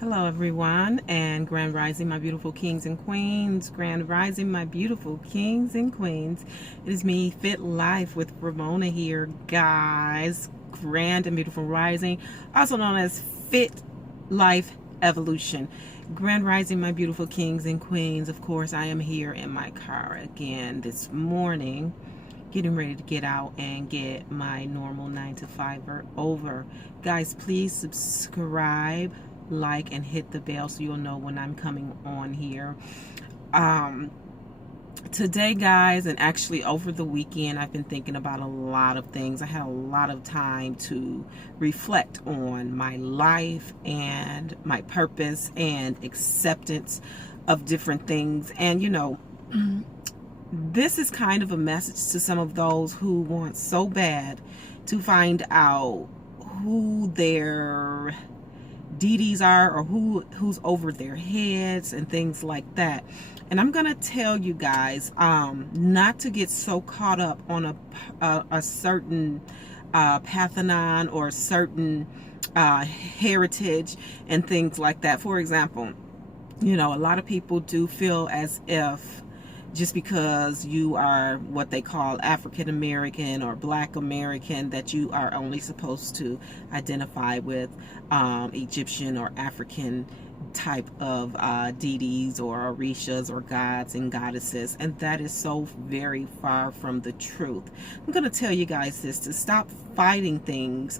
Hello everyone, and Grand Rising my beautiful kings and queens. Grand Rising my beautiful kings and queens. It is me, Fit Life, with Ramona here, guys. Grand and beautiful rising, also known as Fit Life Evolution. Grand Rising my beautiful kings and queens. Of course, I am here in my car again this morning, getting ready to get out and get my normal 9 to 5 over. Guys, please subscribe, like, and hit the bell so you'll know when I'm coming on here. Today, guys, and actually over the weekend, I've been thinking about a lot of things. I had a lot of time to reflect on my life and my purpose and acceptance of different things. And this is kind of a message to some of those who want so bad to find out who their deities are, or who's over their heads and things like that. And I'm gonna tell you guys not to get so caught up on a certain pathenon or a certain heritage and things like that. For example, a lot of people do feel as if just because you are what they call African American or Black American, that you are only supposed to identify with Egyptian or African type of deities or orishas or gods and goddesses. And that is so very far from the truth. I'm going to tell you guys this, to stop fighting things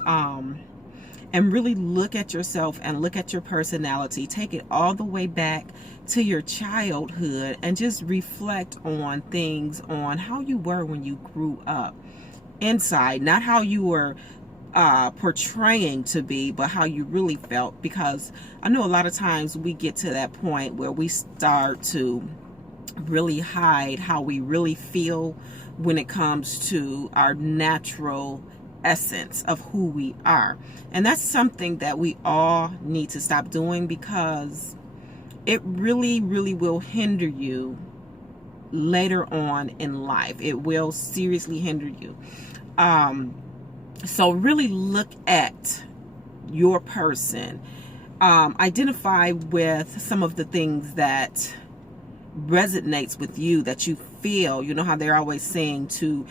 and really look at yourself and look at your personality. Take it all the way back to your childhood and just reflect on things, on how you were when you grew up inside, not how you were portraying to be, but how you really felt. Because I know a lot of times we get to that point where we start to really hide how we really feel when it comes to our natural essence of who we are. And that's something that we all need to stop doing, because it really will hinder you later on in life. It will seriously hinder you. So really look at your person, identify with some of the things that resonates with you, that you feel. You know how they're always saying to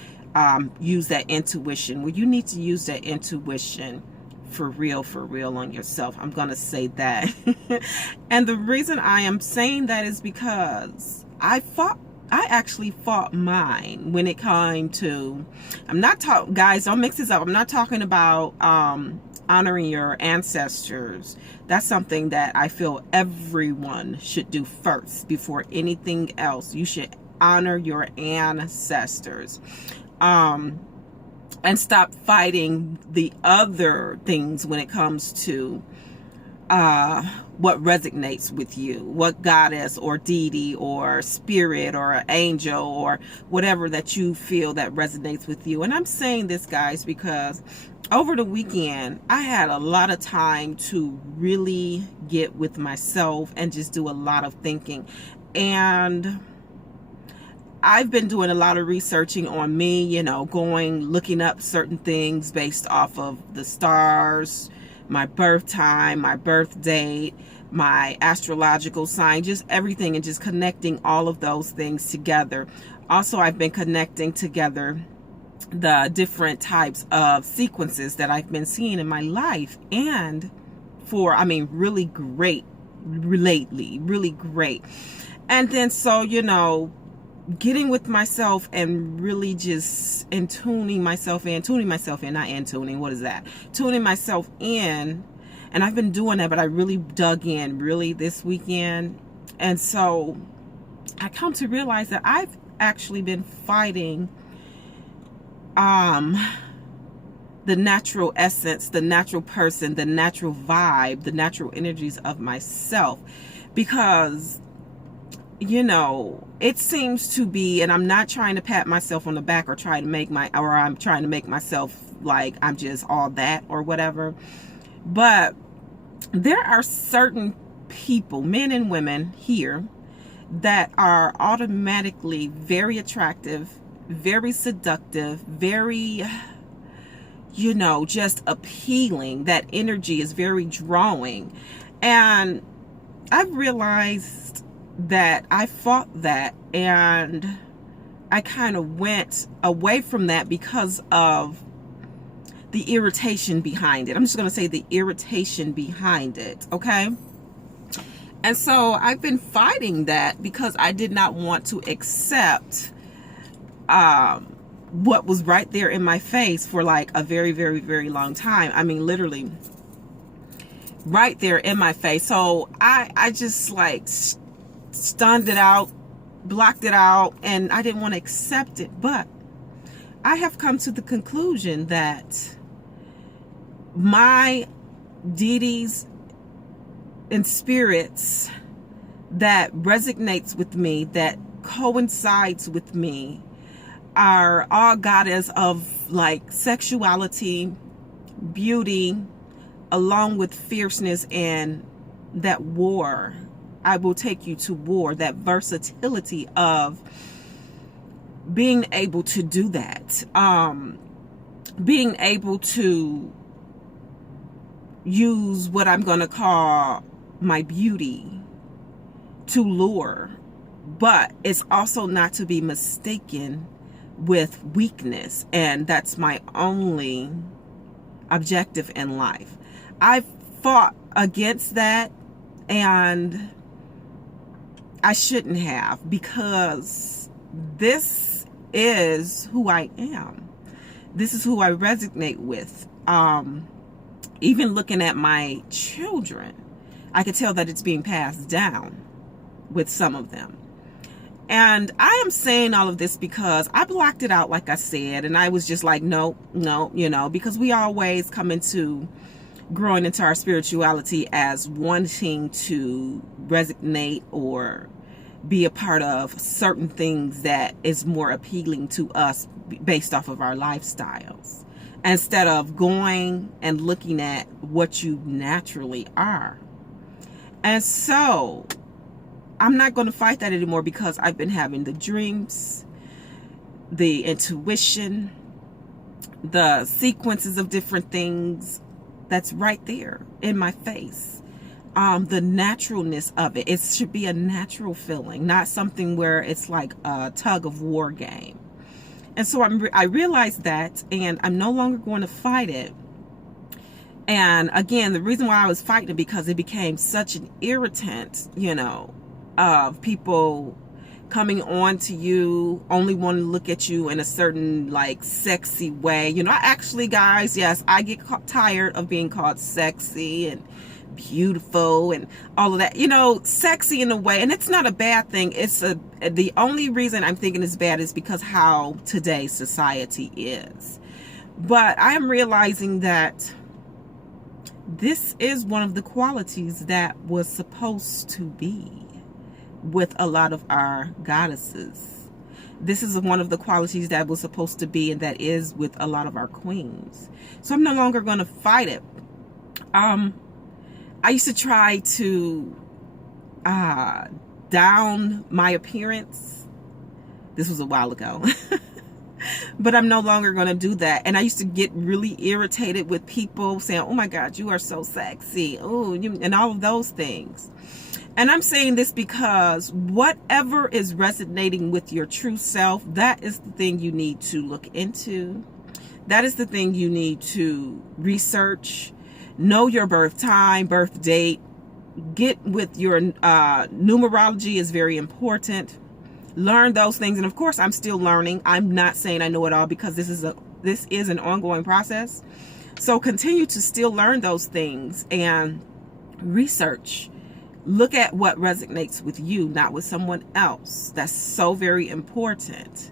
use that intuition. Well, you need to use that intuition for real on yourself. I'm gonna say that. And the reason I am saying that is because I actually fought mine when it came to, guys, don't mix this up. I'm not talking about honoring your ancestors. That's something that I feel everyone should do first before anything else. You should honor your ancestors. And stop fighting the other things when it comes to what resonates with you, what goddess or deity or spirit or angel or whatever that you feel that resonates with you. And I'm saying this, guys, because over the weekend I had a lot of time to really get with myself and just do a lot of thinking. And I've been doing a lot of researching on me, looking up certain things based off of the stars, my birth time, my birth date, my astrological sign, just everything, and just connecting all of those things together. Also, I've been connecting together the different types of sequences that I've been seeing in my life, and really great lately, really great. And then getting with myself and really just tuning myself in, tuning myself in. And I've been doing that, but I really dug in really this weekend. And so I come to realize that I've actually been fighting the natural essence, the natural person, the natural vibe, the natural energies of myself. Because it seems to be, and I'm not trying to pat myself on the back or I'm trying to make myself like I'm just all that or whatever. But there are certain people, men and women here, that are automatically very attractive, very seductive, very, just appealing. That energy is very drawing. And I've realized that I fought that, and I kind of went away from that because of the irritation behind it. I'm just going to say the irritation behind it, okay? And so I've been fighting that because I did not want to accept what was right there in my face for like a very, very, very long time. I mean, literally right there in my face. So I just like stunned it out, blocked it out, and I didn't want to accept it. But I have come to the conclusion that my deities and spirits that resonates with me, that coincides with me, are all goddess of like sexuality, beauty, along with fierceness and that war. I will take you to war, that versatility of being able to do that, being able to use what I'm going to call my beauty to lure, but it's also not to be mistaken with weakness, and that's my only objective in life. I've fought against that, and I shouldn't have, because this is who I am. This is who I resonate with. Even looking at my children, I could tell that it's being passed down with some of them. And I am saying all of this because I blocked it out, like I said, and I was just like, no, because we always come into growing into our spirituality as wanting to resonate or be a part of certain things that is more appealing to us based off of our lifestyles, instead of going and looking at what you naturally are. And so I'm not going to fight that anymore, because I've been having the dreams, the intuition, the sequences of different things that's right there in my face. The naturalness of it. It should be a natural feeling, not something where it's like a tug of war game. And so I realized that, and I'm no longer going to fight it. And again, the reason why I was fighting it, because it became such an irritant, of people coming on to you, only wanting to look at you in a certain like sexy way. I actually, guys, yes, I get tired of being called sexy and beautiful and all of that, sexy in a way. And it's not a bad thing. The only reason I'm thinking it's bad is because how today's society is. But I am realizing that this is one of the qualities that was supposed to be with a lot of our goddesses. This is one of the qualities that was supposed to be, and that is with a lot of our queens. So I'm no longer going to fight it. I used to try to down my appearance. This was a while ago. But I'm no longer going to do that. And I used to get really irritated with people saying, oh my God, you are so sexy. Oh, and all of those things. And I'm saying this because whatever is resonating with your true self, that is the thing you need to look into. That is the thing you need to research. Know your birth time, birth date. Get with your numerology is very important. Learn those things. And of course, I'm still learning. I'm not saying I know it all, because this is an ongoing process. So continue to still learn those things and research. Look at what resonates with you, not with someone else. That's so very important.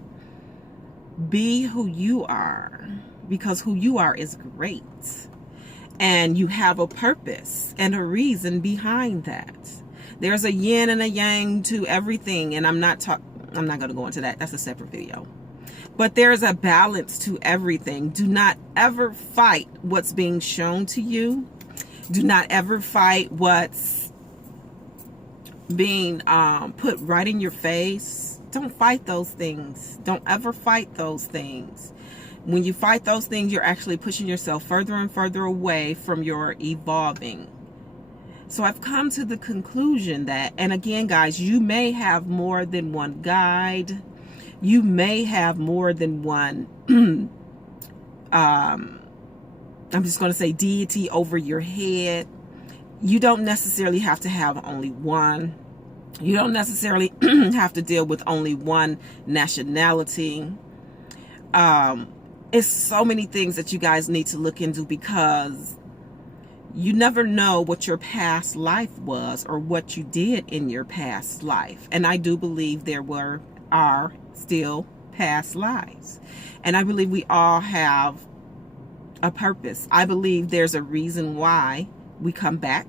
Be who you are, because who you are is great. And you have a purpose and a reason behind that. There's a yin and a yang to everything. And I'm not going to go into that. That's a separate video. But there's a balance to everything. Do not ever fight what's being shown to you. Do not ever fight what's being put right in your face. Don't fight those things. Don't ever fight those things. When you fight those things, you're actually pushing yourself further and further away from your evolving. So I've come to the conclusion that, and again, guys, you may have more than one guide. You may have more than one, I'm just going to say deity over your head. You don't necessarily have to have only one. You don't necessarily have to deal with only one nationality. It's so many things that you guys need to look into, because you never know what your past life was or what you did in your past life. And I do believe are still past lives. And I believe we all have a purpose. I believe there's a reason why we come back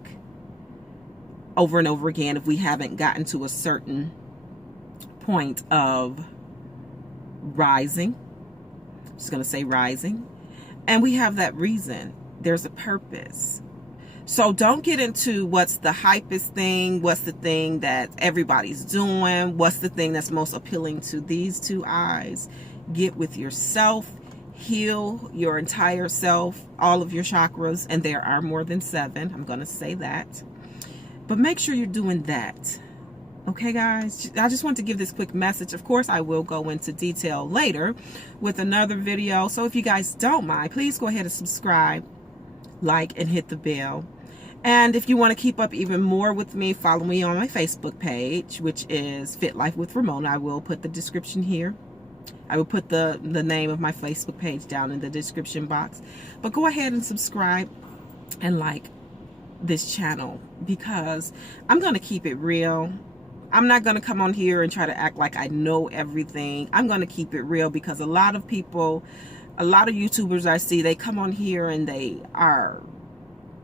over and over again if we haven't gotten to a certain point of rising. I'm just going to say rising. And we have that reason. There's a purpose. So don't get into what's the hypest thing, what's the thing that everybody's doing, what's the thing that's most appealing to these two eyes. Get with yourself, heal your entire self, all of your chakras, and there are more than 7. I'm going to say that. But make sure you're doing that. Okay, guys? I just want to give this quick message. Of course, I will go into detail later with another video. So if you guys don't mind, please go ahead and subscribe, like, and hit the bell. And if you want to keep up even more with me, follow me on my Facebook page, which is Fit Life with Ramona. I will put the description here. I will put the name of my Facebook page down in the description box. But go ahead and subscribe and like this channel, because I'm going to keep it real. I'm not going to come on here and try to act like I know everything. I'm going to keep it real, because a lot of people, a lot of YouTubers I see, they come on here and they are,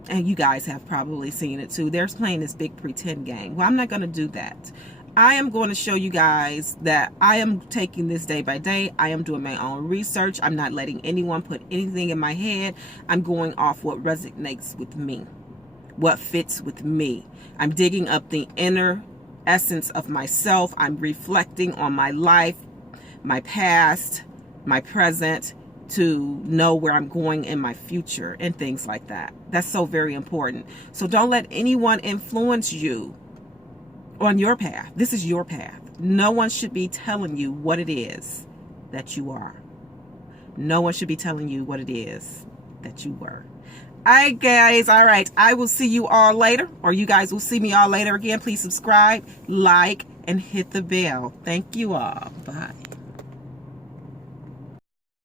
and you guys have probably seen it too, they're playing this big pretend game. Well, I'm not going to do that. I am going to show you guys that I am taking this day by day. I am doing my own research. I'm not letting anyone put anything in my head. I'm going off what resonates with me, what fits with me. I'm digging up the inner essence of myself. I'm reflecting on my life, my past, my present, to know where I'm going in my future and things like that. That's so very important. So don't let anyone influence you on your path. This is your path. No one should be telling you what it is that you are. No one should be telling you what it is that you were. All right, guys. All right. I will see you all later, or you guys will see me all later again. Please subscribe, like, and hit the bell. Thank you all. Bye.